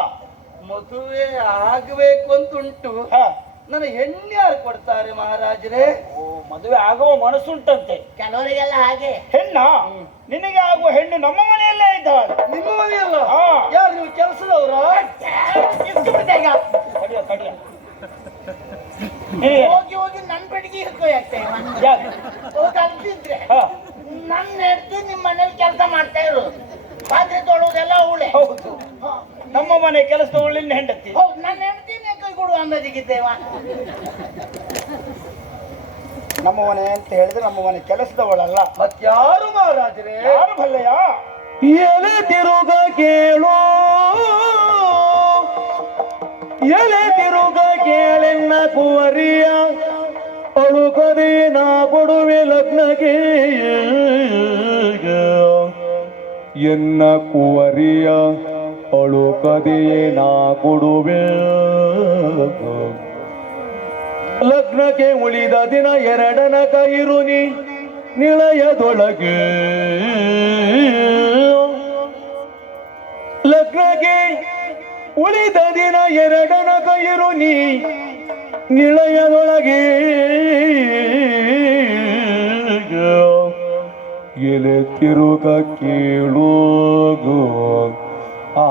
ಮದುವೆ ಆಗಬೇಕು ಅಂತ ಉಂಟು. ಹಾ. ನನ್ನ ಹೆಣ್ಣು ಯಾರು ಕೊಡ್ತಾರೆ ಮಹಾರಾಜರೇ? ಓ, ಮದುವೆ ಆಗುವ ಮನಸ್ಸುಂಟಂತೆ. ಕೆಲವರಿಗೆಲ್ಲ ಹಾಗೆ. ಹೆಣ್ಣ? ನಿನಗೆ ಆಗುವ ಹೆಣ್ಣು ನಮ್ಮ ಮನೆಯಲ್ಲೇ ಇದ್ದಾಳೆ. ನಿಮ್ಮ ಮನೆಯಲ್ಲ? ಹಾ. ಯಾರು ನೀವು ಕೆಲಸದವರ? ಕಡಿಯ ಕಡಿಯ. ಹೋಗಿ ಹೋಗಿ ನನ್ ಬೆಡಿಗೆ ಆಗ್ತೇವೆ ಕಲ್ತಿದ್ರೆ ಹಾ. ನನ್ನ ಹೆಂಡತಿ ನಿಮ್ಮ ಮನೇಲಿ ಕೆಲಸ ಮಾಡ್ತಾ ಇರು. ಪಾತ್ರೆ ತೊಳುವುದೆಲ್ಲ ಅವಳೆ. ಹೌದು, ನಮ್ಮ ಮನೆ ಕೆಲಸದವಳು ನಿನ್ನ ಹೆಂಡತಿ. ಹೌದು, ನನ್ನ ಹೆಂಡತಿನೇ ಕೈ ಕೊಡುವ ಅಂದಾಜಿಗಿದ್ದೇವ. ನಮ್ಮ ಮನೆ ಅಂತ ಹೇಳಿದ್ರೆ ನಮ್ಮ ಮನೆ ಕೆಲಸದವಳಲ್ಲ. ಮತ್ಯಾರು ಮಹಾರಾಜರೇ? ಯಾರು ಬಲ್ಲೆಯ? ಎಲೆ ತಿರುಗ ಕೇಳೋ ಎಲೆ ತಿರುಗ ಕೇಳೆನ್ನ ಕುವರಿಯ ಅಳುಕದೆ ನಾ ಕೊಡುವೆ ಲಗ್ನಕ್ಕೆ ಎನ್ನ ಕುವರಿಯ ಅಳುಕದೆಯೇ ನಾ ಕೊಡುವೆ ಲಗ್ನಕ್ಕೆ ಉಳಿದ ದಿನ ಎರಡನ ಕೈರುನಿ ನಿಳಯದೊಳಗೆ ಲಗ್ನಕ್ಕೆ ಉಳಿದ ದಿನ ಎರಡನ ಕೈರುನಿ ನಿಳಯದೊಳಗೆ ಎಲೆ ತಿರುಗ ಕೇಳೋಗೋ ಆ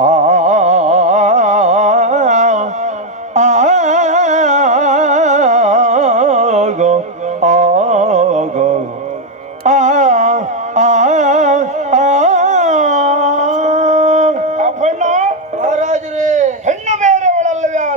ಅಪ್ಪಣ್ಣ, ಮಹಾರಾಜರೇ, ಹೆಣ್ಣು ಬೇರೆಯವಳಲ್ಲವೇ ಆ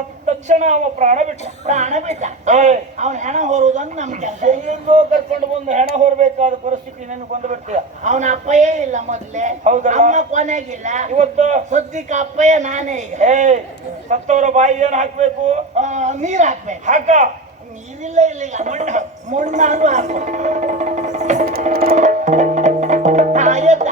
ಅಂತ ತಕ್ಷಣ ಅವ ಪ್ರಾಣ ಬಿಟ್ಟ. ಪ್ರಾಣ ಬಿಟ್ಟ. ಏ, ಅವ್ನ ಹೆಣ ಹೊರುವುದನ್ನು ನಮ್ ಕೆಲಸ. ಎಲ್ಲಿಂದೋ ಕರ್ಕೊಂಡು ಬಂದು ಹೆಣ ಹೊರಬೇಕಾದ ಪರಿಸ್ಥಿತಿ ನಿನಗೆ ಬಂದು ಬಿಡ್ತೀಯ. ಅವನ ಅಪ್ಪಯ್ಯ ಇಲ್ಲ ಮೊದ್ಲೇ, ಹೌದಲ್ಲ? ಅಮ್ಮ ಕೊನೆಗಿಲ್ಲ, ಇವತ್ತು ಸದ್ಯಕ್ಕೆ ಅಪ್ಪಯ್ಯ ನಾನೇ ಈಗ. ಏ ಸತ್ತವರ ಬಾಯಿಗೆ ಏನ್ ಹಾಕ್ಬೇಕು? ನೀರ್ ಹಾಕ್ಬೇಕು. ಹಾಕ. ನೀರಿಲ್ಲ ಇಲ್ಲ ಈಗ ಮಣ್ಣಾದ್ರೂ ಹಾಕು. ಎದ್ದ.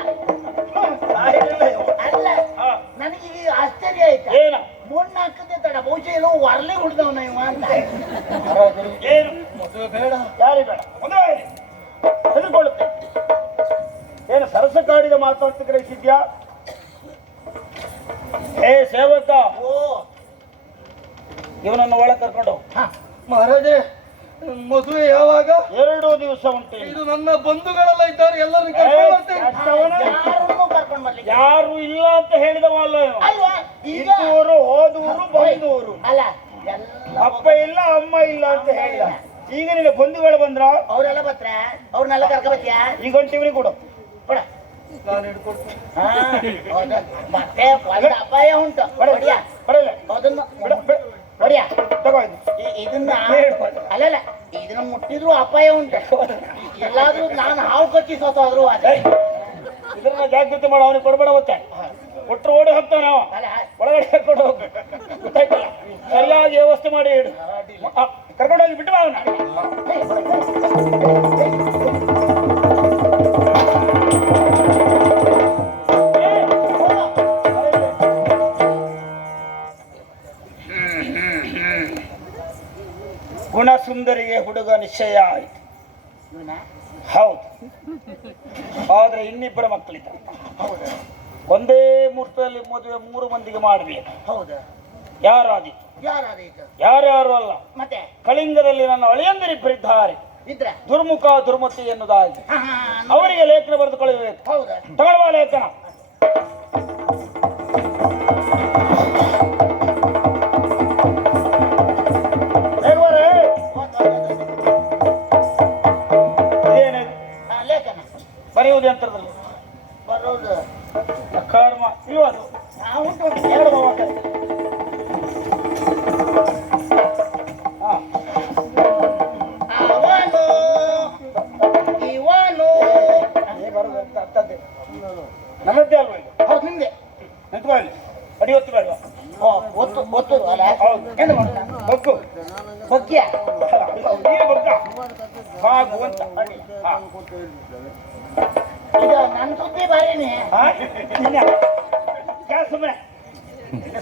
ಅಲ್ಲ ಹಾ. ನನಗೆ ಈಗ ಆಶ್ಚರ್ಯ ಆಯ್ತಾ, ಏನ ಮಣ್ಣು ಹಾಕದೆ ತಡ ಬಹುಶಃ ಎಲ್ಲೋ ವರ್ಲಿ ಹುಡ್ದವನ ಇವ ಅಂತ. ಏನು ಮದುವೆ ಬೇಡ. ಯಾರಿಗೆ ಬೇಡ ಹೆದರ್ಕೊಳ್ಳುತ್ತೆ. ಏನು ಸರಸ ಕಾಡಿದ ಮಾತಾಡ್ತ ಗ್ರಹಿಸಿದ್ಯಾ? ಏ ಸೇವಕ, ಓ ಇವನನ್ನು ಒಳಗೆ ಕರ್ಕೊಂಡು ಹೋಗು. ಮಹಾರಾಜೇ, ಮದುವೆ ಯಾವಾಗ? 2 ದಿವಸ ಉಂಟು. ಇದು ನನ್ನ ಬಂಧುಗಳೆಲ್ಲ ಇದ್ದಾರೆ, ಎಲ್ಲರೂ ಕರ್ಕೊಂಡು ಬರ್ತೇನೆ. ಯಾರನ್ನೂ ಕರ್ಕೊಂಡ್ ಬರ್ಲಿಕ್ಕೆ ಯಾರು ಇಲ್ಲ ಅಂತ ಹೇಳಿದವಲ್ಲ ಇವ. ಅಲ್ವಾ ಈಗ? ಇದ್ದೂರು ಹೋದೂರು ಬಂದೂರು. ಅಲ್ಲ ಎಲ್ಲ ಅಪ್ಪ ಇಲ್ಲ ಅಮ್ಮ ಇಲ್ಲ ಅಂತ ಹೇಳಿದ. ಈಗ ನಿನ್ನ ಬಂಧುಗಳು ಬಂದ್ರ ಅವರೆಲ್ಲ ಬತ್ರ, ಅವ್ರನ್ನೆಲ್ಲ ಕರ್ಕ ಬತ್ತೀಯಾ? ಈಗ ಹೊಂಟಿವ್ರಿ ಕೊಡು. ಕೊಡ. ನಾನು ಹಿಡ್ಕೊಡ್ತೀನಿ. ಹಾ, ಹೌದು. ಮತ್ತೆ ಒಂದು ಅಪಾಯ ಉಂಟು. ಹೊಡಿಯ ಬರಲ್ಲ ಅದನ್ನ ಹೊಡಿಯ. ತಗೋ ಇದು. ಇದನ್ನ ಅಲ್ಲಲ್ಲ, ಇದನ್ನ ಮುಟ್ಟಿದ್ರು ಅಪಾಯ ಉಂಟು. ಎಲ್ಲಾದ್ರೂ ನಾನು ಹಾವು ಕಚ್ಚಿ ಸೋತಾದ್ರು ಅದೇ. ಇದನ್ನ ಜಾಗೃತಿ ಮಾಡ, ಅವನಿಗೆ ಕೊಡ್ಬೇಡ. ಮತ್ತೆ ಒಟ್ಟರು ಓಡಿ ಹೋಗ್ತಾವ ನಾವು ಅಲ್ಲ ಒಳಗಡೆ ಕರ್ಕೊಂಡು ಹೋಗು. ಗೊತ್ತಾಯ್ತಲ್ಲ? ಸರಿಯಾಗಿ ವ್ಯವಸ್ಥೆ ಮಾಡಿ ಇಡು. ಕರ್ಕೊಂಡೋಗಿ ಬಿಟ್ಟು ಬಾ ಅವನ. ಗುಣ ಸುಂದರಿಗೆ ಹುಡುಗ ನಿಶ್ಚಯ ಆಯ್ತು. ಇವನ ಹೌದು. ಆದ್ರೆ ಇನ್ನಿಬ್ಬರ ಮಕ್ಕಳಿದ್ದಾರೆ. ಹೌದು ಒಂದೇ ಮುಹೂರ್ತದಲ್ಲಿ ಮದುವೆ 3 ಮಂದಿಗೆ ಮಾಡಬೇಕು. ಹೌದು. ಯಾರಾದೀತು? ಯಾರಾದೀತು? ಯಾರ್ಯಾರು ಅಲ್ಲ, ಮತ್ತೆ ಕಳಿಂಗದಲ್ಲಿ ನನ್ನ ಅಳಿಯಂದಿರಿಬ್ಬರಿದ್ದಾರೆ. ಇದ್ರೆ ದುರ್ಮುಖ ದುರ್ಮತಿ ಎನ್ನುವುದಾಗಿ ಹಾ ಹಾ ಅವರಿಗೆ ಲೇಖನ ಬರೆದುಕೊಳ್ಳಬೇಕು. ಹೌದು. ತಗೊಳ್ಳುವ ಲೇಖನ. ಹೇಗುವರೆ? ಇದೇನಿದು? ಲೇಖನ ಬರೆಯುವುದು ಯಂತ್ರದಲ್ಲಿ ಬರೋದು ಕರ್ಮ ಇರುವುದು. ಉಂಟು ಉಂಟು. ಎರಡು ಬಾಬಾ. ಹಾ, ಅವನು ಇವನು. ನೀ ಬರೋದು ಅಂತ ಅರ್ಥದ್ದೇ. ನನ್ನದ್ದೇ ಅಲ್ವ ಇದು? ಹೌದು ನಿಮ್ದೆ. ನಿಂತ್ಕೊಳ್ಳಿ. ಅಡಿ ಹೊತ್ತು ಬೇಡ. ಒತ್ತು ಒತ್ತು ಅಲ್ಲ. ಹೌದು. ಏನು ಮಾಡ್ತಾನ? ಬಗ್ಗು. ಬಗ್ಗ್ಯ ನೀನು ಬಗ್ಗ. ಬಾಗು ಅಂತ. ಹಾ. ಇದು ನನ್ನ ಸುದ್ದಿ ಬಾರಿನಿ. ಹಾ? ನಿನ್ನೆ ಸುಮ್ಮನೆ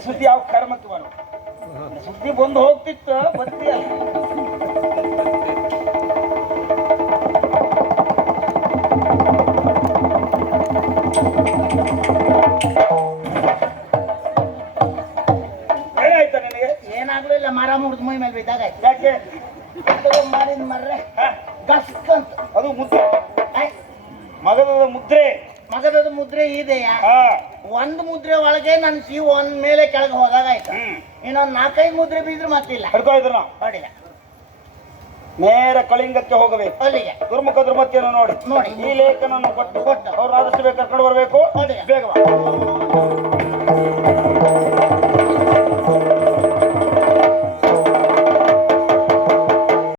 ಸುದ್ದಿ ಯಾವ ಕರ್ಮಕ್ಕೆ ಬರು. ಸುದ್ದಿ ಬಂದು ಹೋಗ್ತಿತ್ತು ಬರ್ತೀಯ. ಏನಾಯ್ತಾ ನಿನಗೆ? ಏನಾಗ್ಲಿಲ್ಲ, ಮರ ಮುರಿದ್ ಮೈ ಮೇಲೆ ಬಿದ್ದಾಗ ಆಯ್ತು. ಯಾಕೆ? ಮಾಡಿದ ಮರ್ರೆ ಹಾ? ಗಸ್ಕಂತ. ಅದು ಮುದ್ರೆ, ಮಗದ ಮುದ್ರೆ. ಮಗದದ ಮುದ್ರೆ ಇದೆಯಾ? ಹಾ. ಒಂದ್ ಮುದ್ರೆ ಒಳಗೆ ನನ್ ಸಿ ಒಂದ್ ಮೇಲೆ ಕೆಳಗೆ ಹೋದಾಗ ಆಯ್ತು. ಹ್ಮ್. ಇನ್ನೊಂದ್ 4-5 ಮುದ್ರೆ ಬಿದ್ರು ಮತ್ತಿಲ್ಲ. ಹಿಡ್ಕೊ ಇದನ್ನ. ನೋಡಿಲ್ಲ ನೇರ ಕಳಿಂಗಕ್ಕೆ ಹೋಗಬೇಕು. ಅಲ್ಲಿಗೆ ದುರ್ಮುಖ ದುರ್ಮತಿಯನ್ನು ನೋಡಿ ನೋಡಿ. ಈ ಲೇಖನನ್ನು ಕೊಟ್ಟು ಕೊಟ್ಟು ಅವ್ರು ಆದಷ್ಟು ಬೇಗ ಕರ್ಕೊಂಡು ಬರಬೇಕು. ನೋಡಿ. ಬೇಗ ಬಾ.